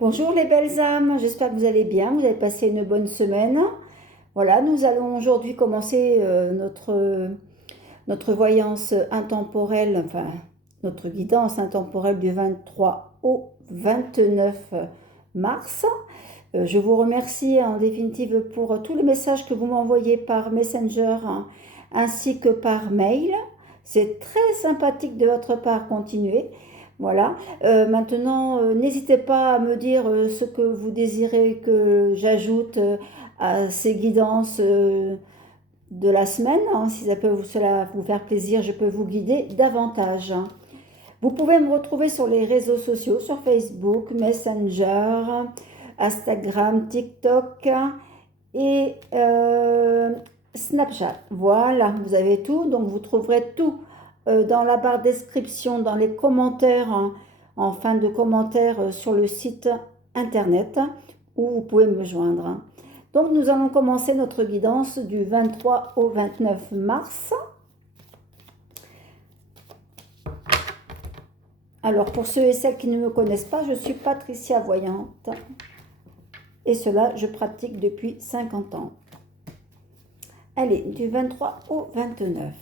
Bonjour les belles âmes, j'espère que vous allez bien, vous avez passé une bonne semaine. Voilà, nous allons aujourd'hui commencer notre voyance intemporelle, enfin notre guidance intemporelle du 23 au 29 mars. Je vous remercie en définitive pour tous les messages que vous m'envoyez par Messenger ainsi que par mail. C'est très sympathique de votre part, continuez. Voilà. Maintenant, n'hésitez pas à me dire ce que vous désirez que j'ajoute à ces guidances de la semaine. Si ça peut cela vous faire plaisir, je peux vous guider davantage. Vous pouvez me retrouver sur les réseaux sociaux, sur Facebook, Messenger, Instagram, TikTok et Snapchat. Voilà, vous avez tout. Donc vous trouverez tout dans la barre description, dans les commentaires, en fin de commentaires sur le site internet où vous pouvez me joindre. Donc nous allons commencer notre guidance du 23 au 29 mars. Alors pour ceux et celles qui ne me connaissent pas, je suis Patricia Voyante et cela je pratique depuis 50 ans. Allez, du 23 au 29.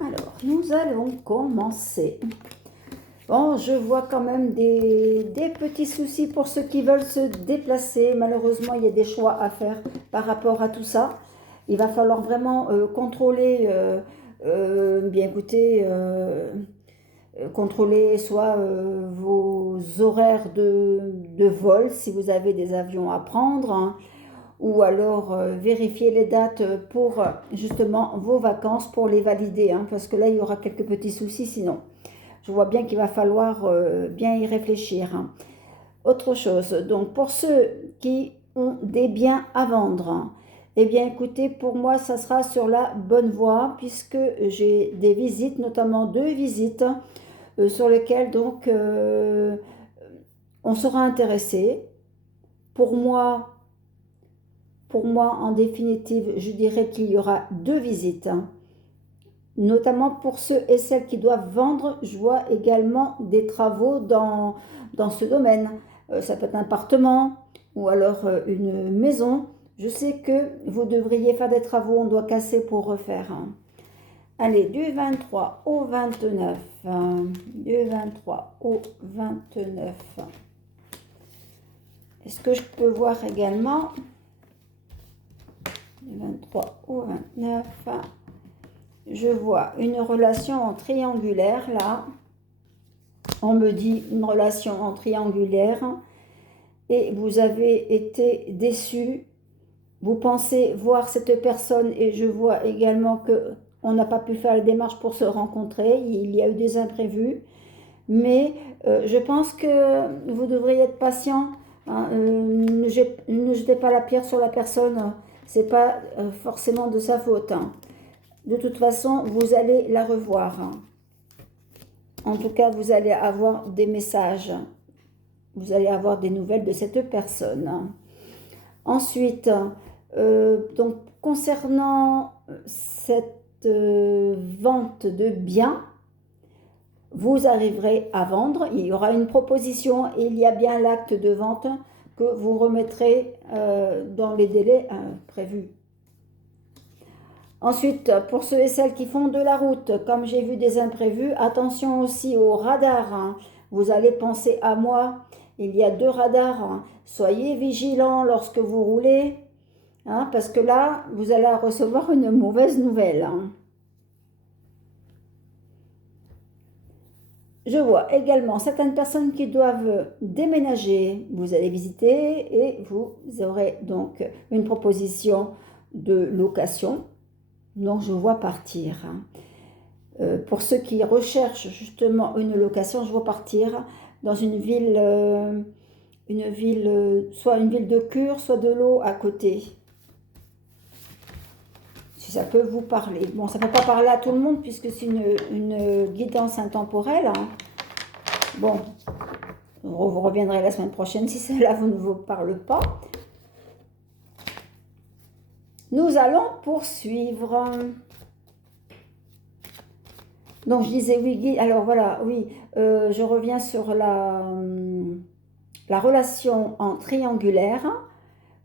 Alors, nous allons commencer. Bon, je vois quand même des petits soucis pour ceux qui veulent se déplacer. Malheureusement, il y a des choix à faire par rapport à tout ça. Il va falloir vraiment contrôler, bien écoutez, contrôler soit vos horaires de vol, si vous avez des avions à prendre, hein, ou alors vérifier les dates pour justement vos vacances pour les valider, hein, parce que là, il y aura quelques petits soucis sinon. Je vois bien qu'il va falloir bien y réfléchir, hein. Autre chose, donc pour ceux qui ont des biens à vendre, hein, eh bien écoutez, pour moi, ça sera sur la bonne voie puisque j'ai des visites, notamment 2 visites, sur lesquelles donc on sera intéressé. Pour moi, en définitive, je dirais qu'il y aura 2 visites, hein. Notamment pour ceux et celles qui doivent vendre, je vois également des travaux dans ce domaine. Ça peut être un appartement ou alors une maison. Je sais que vous devriez faire des travaux, on doit casser pour refaire, hein. Allez, du 23 au 29. Du 23 au 29. Est-ce que je peux voir également du 23 au 29. Je vois une relation en triangulaire là. On me dit une relation en triangulaire et vous avez été déçu. Vous pensez voir cette personne et je vois également que on n'a pas pu faire la démarche pour se rencontrer. Il y a eu des imprévus. Mais je pense que vous devriez être patient, hein. Ne jetez pas la pierre sur la personne. C'est pas forcément de sa faute, hein. De toute façon, vous allez la revoir, hein. En tout cas, vous allez avoir des messages. Vous allez avoir des nouvelles de cette personne, hein. Ensuite, donc concernant cette vente de biens, vous arriverez à vendre. Il y aura une proposition et il y a bien l'acte de vente que vous remettrez dans les délais prévus. Ensuite, pour ceux et celles qui font de la route, comme j'ai vu des imprévus, attention aussi aux radars, hein. Vous allez penser à moi. Il y a 2 radars, hein. Soyez vigilants lorsque vous roulez, hein, parce que là, vous allez recevoir une mauvaise nouvelle, hein. Je vois également certaines personnes qui doivent déménager. Vous allez visiter et vous aurez donc une proposition de location. Donc je vois partir, hein. Pour ceux qui recherchent justement une location, je vois partir dans une ville, soit une ville de Cure, soit de l'eau à côté. Si ça peut vous parler. Bon, ça ne peut pas parler à tout le monde puisque c'est une guidance intemporelle. Hein. Bon, vous reviendrez la semaine prochaine si cela ne vous parle pas. Nous allons poursuivre. Donc, je disais oui, alors voilà, oui, je reviens sur la relation en triangulaire.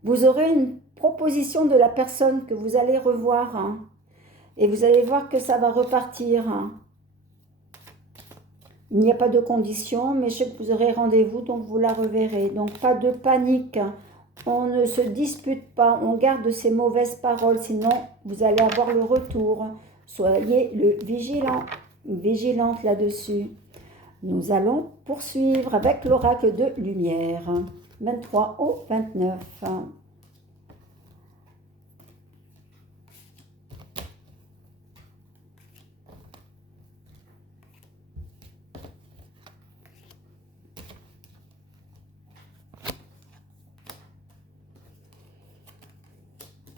Vous aurez une proposition de la personne que vous allez revoir. Hein, et vous allez voir que ça va repartir. Hein. Il n'y a pas de condition, mais je sais que vous aurez rendez-vous, donc vous la reverrez. Donc, pas de panique. On ne se dispute pas, on garde ces mauvaises paroles, sinon vous allez avoir le retour. Soyez vigilante là-dessus. Nous allons poursuivre avec l'oracle de lumière, 23 au 29.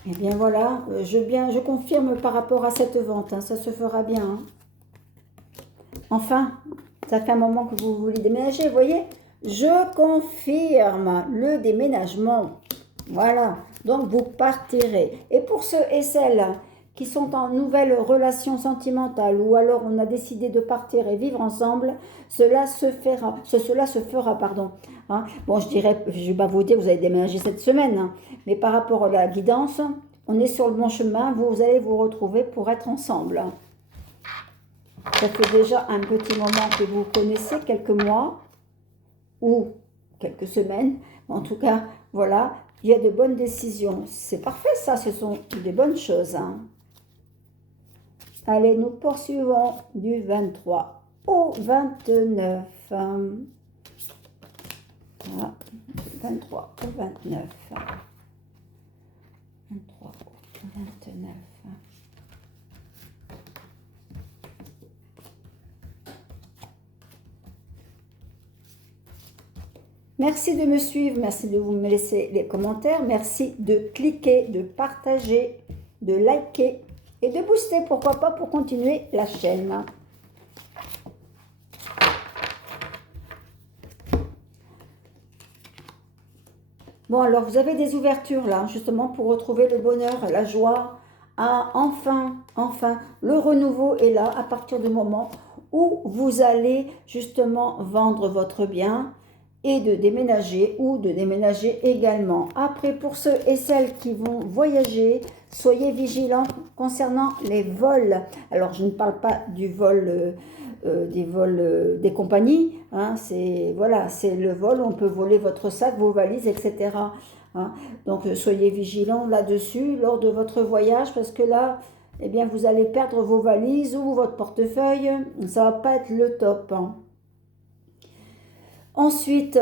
Eh bien voilà, je confirme par rapport à cette vente, hein, ça se fera bien. Hein. Enfin, ça fait un moment que vous voulez déménager, vous voyez. Je confirme le déménagement. Voilà, donc vous partirez. Et pour ceux et celles qui sont en nouvelle relation sentimentale ou alors on a décidé de partir et vivre ensemble, cela se fera, pardon. Hein. Bon, je ne vais pas vous dire que vous allez déménager cette semaine, hein, mais par rapport à la guidance, on est sur le bon chemin, vous allez vous retrouver pour être ensemble. Ça fait déjà un petit moment que vous connaissez, quelques mois ou quelques semaines. En tout cas, voilà, il y a de bonnes décisions. C'est parfait ça, ce sont des bonnes choses. Hein. Allez, nous poursuivons du 23 au 29. Voilà, 23 au 29. 23 au 29. Merci de me suivre, merci de vous me laisser les commentaires, merci de cliquer, de partager, de liker et de booster, pourquoi pas, pour continuer la chaîne. Bon, alors vous avez des ouvertures là, justement pour retrouver le bonheur, la joie. Ah, enfin, le renouveau est là à partir du moment où vous allez justement vendre votre bien et de déménager ou de déménager également. Après, pour ceux et celles qui vont voyager, soyez vigilants concernant les vols. Alors, je ne parle pas du vol, des vols des compagnies. Hein, c'est voilà, c'est le vol où on peut voler votre sac, vos valises, etc. Hein, donc, soyez vigilants là-dessus lors de votre voyage parce que là, eh bien, vous allez perdre vos valises ou votre portefeuille. Ça va pas être le top. Hein. Ensuite,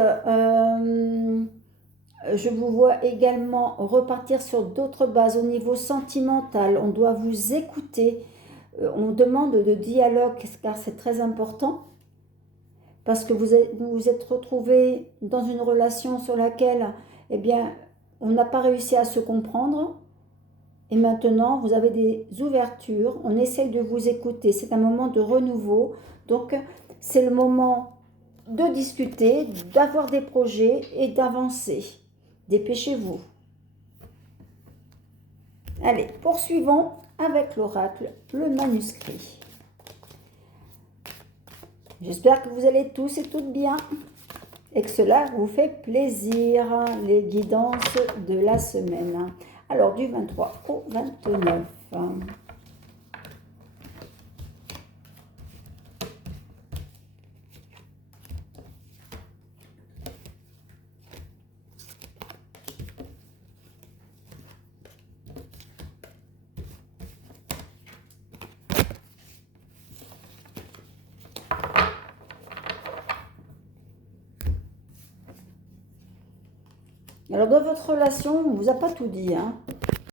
je vous vois également repartir sur d'autres bases au niveau sentimental. On doit vous écouter. On demande de dialogue car c'est très important. Parce que vous vous êtes retrouvé dans une relation sur laquelle, eh bien, on n'a pas réussi à se comprendre. Et maintenant, vous avez des ouvertures. On essaye de vous écouter. C'est un moment de renouveau. Donc, c'est le moment de discuter, d'avoir des projets et d'avancer. Dépêchez-vous. Allez, poursuivons avec l'oracle, le manuscrit. J'espère que vous allez tous et toutes bien et que cela vous fait plaisir, les guidances de la semaine. Alors, du 23 au 29. Alors, dans votre relation, on ne vous a pas tout dit. Hein.